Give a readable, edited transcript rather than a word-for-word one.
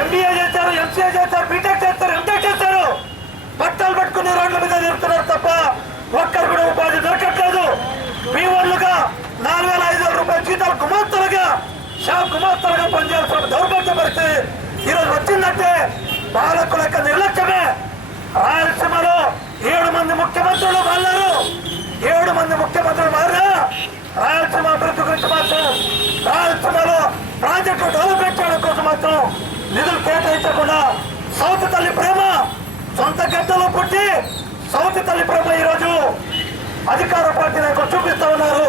MBA చేశారు, MCA చేశారు, BTech చేస్తారు, ఎంటెక్ చేస్తారు. పట్టాలు పట్టుకుని రోడ్ల మీద తిరుగుతున్నారు తప్ప ఒక్కరు కూడా ఉపాధి దొరకట్లేదు. పీవర్లుగా 4,500 రూపాయల జీతాలు గుమాస్తలుగా షాప్ గుమాస్తలుగా పనిచేస్తున్న దౌర్భాగ్య పరిస్థితి ఈరోజు వచ్చిందంటే పాలకుల యొక్క నిర్లక్ష్యమే. రాయలసీమలో 7 మంది ముఖ్యమంత్రులు మారారు. 7 మంది ముఖ్యమంత్రులు మారినా రాయలసీమ అభివృద్ధి గురించి మాత్రం, రాయలసీమలో ప్రాజెక్టు డెవలప్మెంట్ చేయడం కోసం మాత్రం నిధులు కేటాయించకుండా సౌత్ తల్లి ప్రేమ, సొంత గడ్డలో పుట్టి సౌత్ తల్లి ప్రేమ ఈరోజు అధికార పార్టీ నాయకులు చూపిస్తా ఉన్నారు.